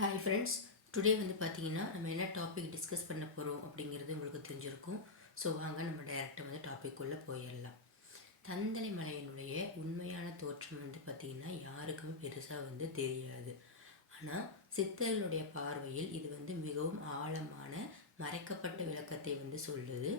Hi friends today வந்து பார்த்தீங்கன்னா நம்ம என்ன டாபிக் டிஸ்கஸ் பண்ண போகிறோம் அப்படிங்கிறது உங்களுக்கு தெரிஞ்சிருக்கும். ஸோ வாங்க நம்ம டைரெக்டாக வந்து டாப்பிக்குள்ளே போயிடலாம். தந்தலை மலையினுடைய உண்மையான தோற்றம் வந்து பார்த்திங்கன்னா யாருக்குமே பெருசாக வந்து தெரியாது. ஆனால் சித்தர்களுடைய பார்வையில் இது வந்து மிகவும் ஆழமான மறைக்கப்பட்ட விளக்கத்தை வந்து சொல்லுது.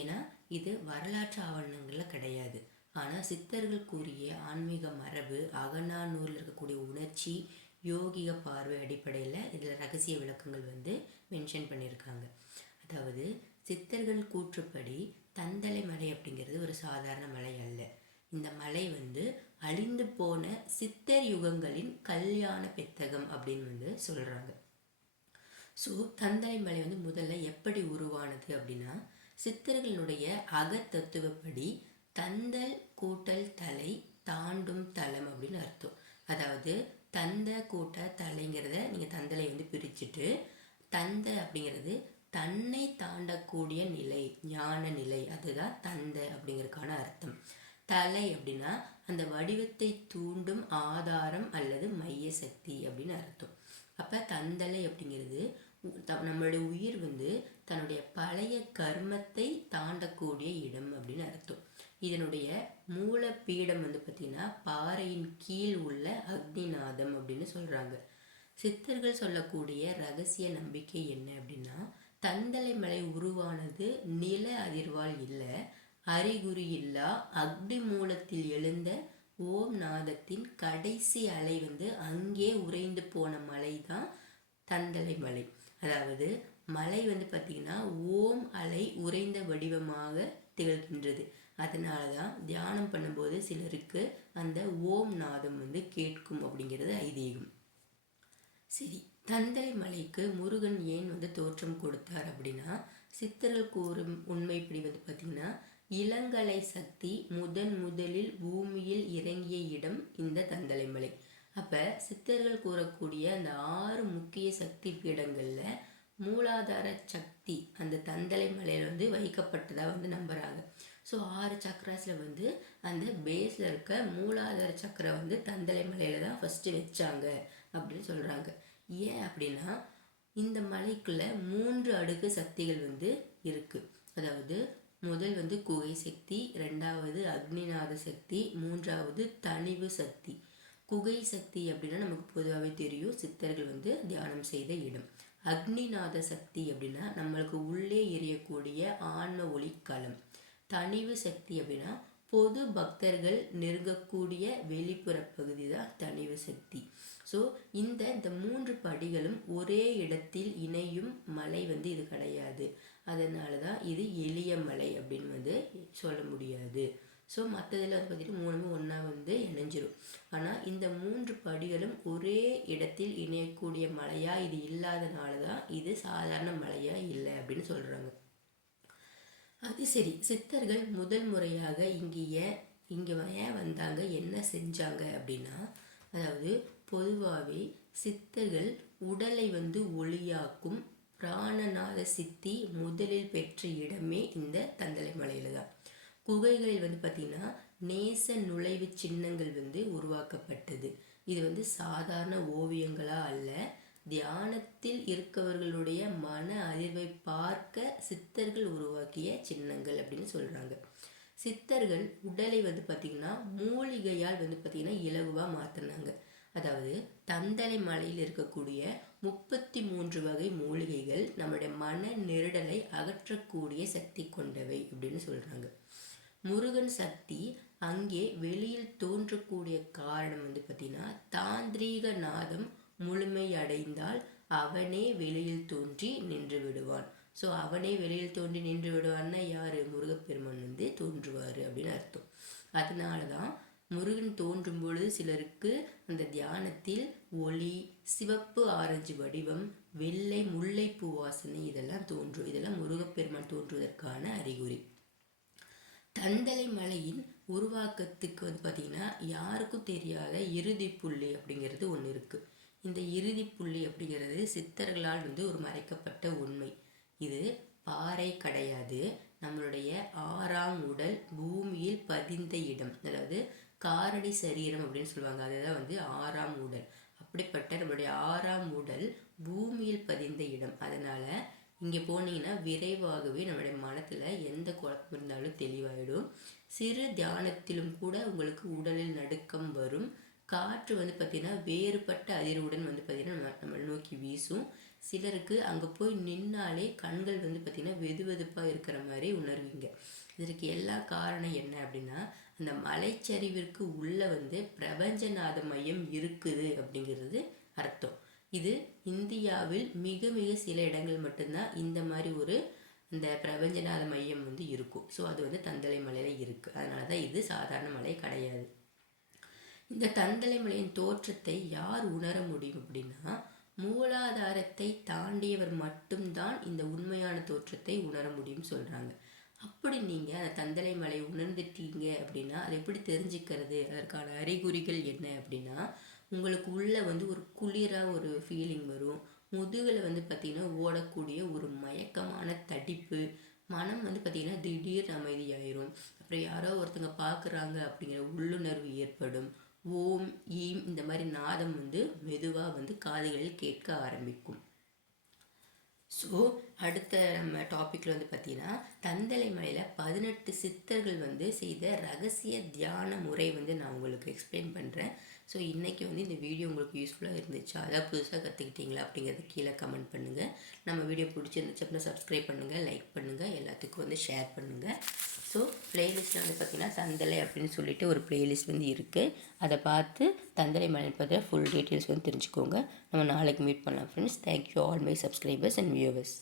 ஏன்னா இது வரலாற்று ஆவணங்களில் கிடையாது. ஆனால் சித்தர்கள் கூறிய ஆன்மீக மரபு அகநானூரில் இருக்கக்கூடிய உணர்ச்சி யோகிக பார்வை அடிப்படையில் இதில் ரகசிய விளக்கங்கள் வந்து மென்ஷன் பண்ணியிருக்காங்க அதாவது சித்தர்கள் கூற்றுப்படி தந்தலை மலை அப்படிங்கிறது ஒரு சாதாரண மலை அல்ல. இந்த மலை வந்து அழிந்து போன சித்தர் யுகங்களின் கல்யாண பெத்தகம் அப்படின்னு வந்து சொல்கிறாங்க ஸோ தந்தலை மலை வந்து முதல்ல எப்படி உருவானது அப்படின்னா சித்தர்களுடைய அகத்தத்துவப்படி தந்தல் கூட்டல் தலை தாண்டும் தலம் அப்படின்னு அர்த்தம். அதாவது தந்த கூட்ட தலைங்கிறத நீங்கள் தந்தலை வந்து பிரிச்சுட்டு தந்த அப்படிங்கிறது தன்னை தாண்டக்கூடிய நிலை ஞான நிலை அதுதான் தந்த அப்படிங்கிறதுக்கான அர்த்தம். தலை அப்படின்னா அந்த வடிவத்தை தூண்டும் ஆதாரம் அல்லது மைய சக்தி அப்படின்னு அர்த்தம். அப்போ தந்தலை அப்படிங்கிறது நம்மளுடைய உயிர் வந்து தன்னுடைய பழைய கர்மத்தை தாண்டக்கூடிய இடம் அப்படின்னு அர்த்தம். இதனுடைய மூல பீடம் வந்து பார்த்திங்கன்னா பாறையின் கீழ் உள்ள அக்னிநாதம் அப்படின்னு சொல்கிறாங்க சித்தர்கள் சொல்லக்கூடிய ரகசிய நம்பிக்கை என்ன அப்படின்னா தந்தலை மலை உருவானது நில அதிர்வால் இல்லை அறிகுறி இல்லா அக்னி மூலத்தில் எழுந்த ஓம் நாதத்தின் கடைசி அலை வந்து அங்கே உறைந்து போன மலை தான் தந்தலை மலை. அதாவது மலை வந்து பார்த்திங்கன்னா ஓம் அலை உறைந்த வடிவமாக திகழ்கின்றது. அதனால தான் தியானம் பண்ணும்போது சிலருக்கு அந்த ஓம் நாதம் வந்து கேட்கும் அப்படிங்கிறது ஐதீகம். சரி தந்தை மலைக்கு முருகன் ஏன் வந்து தோற்றம் கொடுத்தார் அப்படின்னா சித்தர்கள் கூறும் உண்மைப்படி வந்து பார்த்திங்கன்னா இளங்கலை சக்தி முதன் முதலில் பூமியில் இறங்கிய இடம் இந்த தந்தலை மலை. அப்போ சித்தர்கள் கூறக்கூடிய அந்த ஆறு முக்கிய சக்தி பீடங்களில் மூலாதார சக்தி அந்த தந்தலை மலையில் வந்து வைக்கப்பட்டதாக வந்து நம்புகிறாங்க ஸோ ஆறு சக்கராஸில் வந்து அந்த பேஸில் இருக்க மூலாதார சக்கரை வந்து தந்தலை மலையில் தான் ஃபஸ்ட்டு வச்சாங்க அப்படின்னு சொல்கிறாங்க ஏன் அப்படின்னா இந்த மலைக்குள்ள மூன்று அடுக்கு சக்திகள் வந்து இருக்குது அதாவது முதல் வந்து குகை சக்தி ரெண்டாவது அக்னிநாத சக்தி மூன்றாவது தனிவு சக்தி. குகை சக்தி அப்படின்னா நமக்கு பொதுவாகவே தெரியும் சித்தர்கள் வந்து தியானம் செய்த இடம். அக்னிநாத சக்தி அப்படின்னா நம்மளுக்கு உள்ளே எரியக்கூடிய ஆன்ம ஒளி தனிவு தணிவு சக்தி அப்படின்னா பொது பக்தர்கள் நெருங்கக்கூடிய வெளிப்புற பகுதி தான் தணிவு சக்தி. ஸோ இந்த இந்த மூன்று படிகளும் ஒரே இடத்தில் இணையும் மலை வந்து இது கிடையாது. அதனால தான் இது எளிய மலை அப்படின்னு வந்து சொல்ல முடியாது. ஸோ மற்றதில் வந்து பார்த்திங்கன்னா மூணுமே ஒன்றா வந்து இணைஞ்சிரும். ஆனால் இந்த மூன்று படிகளும் ஒரே இடத்தில் இணையக்கூடிய மலையாக இது இல்லாதனால தான் இது சாதாரண மலையாக இல்லை அப்படின்னு சொல்கிறாங்க அது சரி. சித்தர்கள் முதல் முறையாக இங்கே ஏன் இங்கே ஏன் வந்தாங்க? என்ன செஞ்சாங்க அப்படின்னா அதாவது பொதுவாகவே சித்தர்கள் உடலை வந்து ஒளியாக்கும் பிராணநாத சித்தி முதலில் பெற்ற இடமே இந்த தந்தலை மலையில் தான். குகைகளில் வந்து பார்த்திங்கன்னா நேச நுழைவு சின்னங்கள் வந்து உருவாக்கப்பட்டது. இது வந்து சாதாரண ஓவியங்களாக அல்ல. தியானத்தில் இருக்கவர்களுடைய மன அறிவை பார்க்க சித்தர்கள் உருவாக்கிய சின்னங்கள் அப்படின்னு சொல்கிறாங்க சித்தர்கள் உடலை வந்து பார்த்திங்கன்னா மூலிகையால் வந்து பார்த்திங்கன்னா இலகுவாக மாற்றினாங்க அதாவது தந்தலை மலையில் இருக்கக்கூடிய முப்பத்தி மூன்று வகை மூலிகைகள் நம்முடைய மன நெருடலை அகற்றக்கூடிய சக்தி கொண்டவை அப்படின்னு சொல்கிறாங்க முருகன் சக்தி அங்கே வெளியில் தோன்றக்கூடிய காரணம் வந்து பார்த்திங்கன்னா தாந்திரீக நாதம் முழுமையடைந்தால் அவனே வெளியில் தோன்றி நின்று விடுவான். ஸோ அவனே வெளியில் தோன்றி நின்று விடுவான்னா யார்? முருகப்பெருமான் வந்து தோன்றுவார் அப்படின்னு அர்த்தம். அதனால தான் முருகன் தோன்றும் பொழுது சிலருக்கு அந்த தியானத்தில் ஒளி சிவப்பு ஆரஞ்சு வடிவம் வெள்ளை முல்லைப்பூ வாசனை இதெல்லாம் தோன்றும். இதெல்லாம் முருகப்பெருமான் தோன்றுவதற்கான அறிகுறி. தந்தலை மலையின் உருவாக்கத்துக்கு வந்து பார்த்திங்கன்னா யாருக்கும் தெரியாத இறுதி புள்ளி அப்படிங்கிறது ஒன்று இருக்குது இந்த இறுதி புள்ளி அப்படிங்கிறது சித்தர்களால் வந்து ஒரு மறைக்கப்பட்ட உண்மை. இது பாறை கிடையாது. நம்மளுடைய ஆறாம் உடல் பூமியில் பதிந்த இடம். அதாவது காரடி சரீரம் அப்படின்னு சொல்லுவாங்க. அதுதான் வந்து ஆறாம் உடல். அப்படிப்பட்ட நம்மளுடைய ஆறாம் உடல் பூமியில் பதிந்த இடம். அதனால் இங்கே போனீங்கன்னா விரைவாகவே நம்மளுடைய மனத்தில் எந்த குழப்பம் இருந்தாலும் தெளிவாயிடும். சிறு தியானத்திலும் கூட உங்களுக்கு உடலில் நடுக்கம் வரும். காற்று வந்து பார்த்திங்கன்னா வேறுபட்ட அதிர்வுடன் வந்து பார்த்திங்கன்னா நம்ம நம்மளை நோக்கி வீசும். சிலருக்கு அங்கே போய் நின்னாலே கண்கள் வந்து பார்த்திங்கன்னா வெது வெதுப்பாக இருக்கிற மாதிரி உணர்வீங்க. இதற்கு எல்லா காரணம் என்ன அப்படின்னா அந்த மலைச்சரிவிற்கு உள்ளே வந்து பிரபஞ்சநாத மையம் இருக்குது அப்படிங்கிறது அர்த்தம். இது இந்தியாவில் மிக மிக சில இடங்கள் மட்டும்தான் இந்த மாதிரி ஒரு இந்த பிரபஞ்சநாத மையம் வந்து இருக்கும். ஸோ அது வந்து தந்தலை மலையில் இருக்குது அதனால தான் இது சாதாரண மலை கிடையாது. இந்த தந்தலைமலையின் தோற்றத்தை யார் உணர முடியும் அப்படின்னா மூலாதாரத்தை தாண்டியவர் மட்டும்தான் இந்த உண்மையான தோற்றத்தை உணர முடியும் சொல்கிறாங்க அப்படி நீங்கள் அந்த தந்தலை மலை உணர்ந்துட்டீங்க அப்படின்னா அதை எப்படி தெரிஞ்சுக்கிறது? அதற்கான அறிகுறிகள் என்ன அப்படின்னா உங்களுக்கு உள்ளே வந்து ஒரு குளிராக ஒரு ஃபீலிங் வரும். முதுகில் வந்து பார்த்திங்கன்னா ஓடக்கூடிய ஒரு மயக்கமான தடிப்பு. மனம் வந்து பார்த்திங்கன்னா திடீர் அமைதியாயிரும். அப்புறம் யாரோ ஒருத்தங்க பார்க்குறாங்க அப்படிங்கிற உள்ளுணர்வு ஏற்படும். ஓம் ஈம் இந்த மாதிரி நாதம் வந்து மெதுவாக வந்து காதுகளில் கேட்க ஆரம்பிக்கும். ஸோ அடுத்த நம்ம டாப்பிக்கில் வந்து பார்த்தீங்கன்னா தந்தலை மலையில் பதினெட்டு சித்தர்கள் வந்து செய்த ரகசிய தியான முறை வந்து நான் உங்களுக்கு எக்ஸ்பிளைன் பண்ணுறேன் ஸோ இன்றைக்கி வந்து இந்த வீடியோ உங்களுக்கு யூஸ்ஃபுல்லாக இருந்துச்சு? அதாவது புதுசாக கற்றுக்கிட்டீங்களா அப்படிங்கிறத கீழே கமெண்ட் பண்ணுங்கள் நம்ம வீடியோ பிடிச்சிருந்துச்சு அப்படின்னா சப்ஸ்கிரைப் பண்ணுங்கள் லைக் பண்ணுங்கள் எல்லாத்துக்கும் வந்து ஷேர் பண்ணுங்கள் ஸோ ப்ளேலிஸ்ட்டில் வந்து பார்த்திங்கன்னா தந்தலை அப்படின்னு சொல்லிட்டு ஒரு ப்ளேலிஸ்ட் வந்து இருக்குது அதை பார்த்து தந்தலை மலைப்பதில் ஃபுல் டீட்டெயில்ஸ் வந்து தெரிஞ்சுக்கோங்க. நம்ம நாளைக்கு மீட் பண்ணலாம் friends thank you all my subscribers and viewers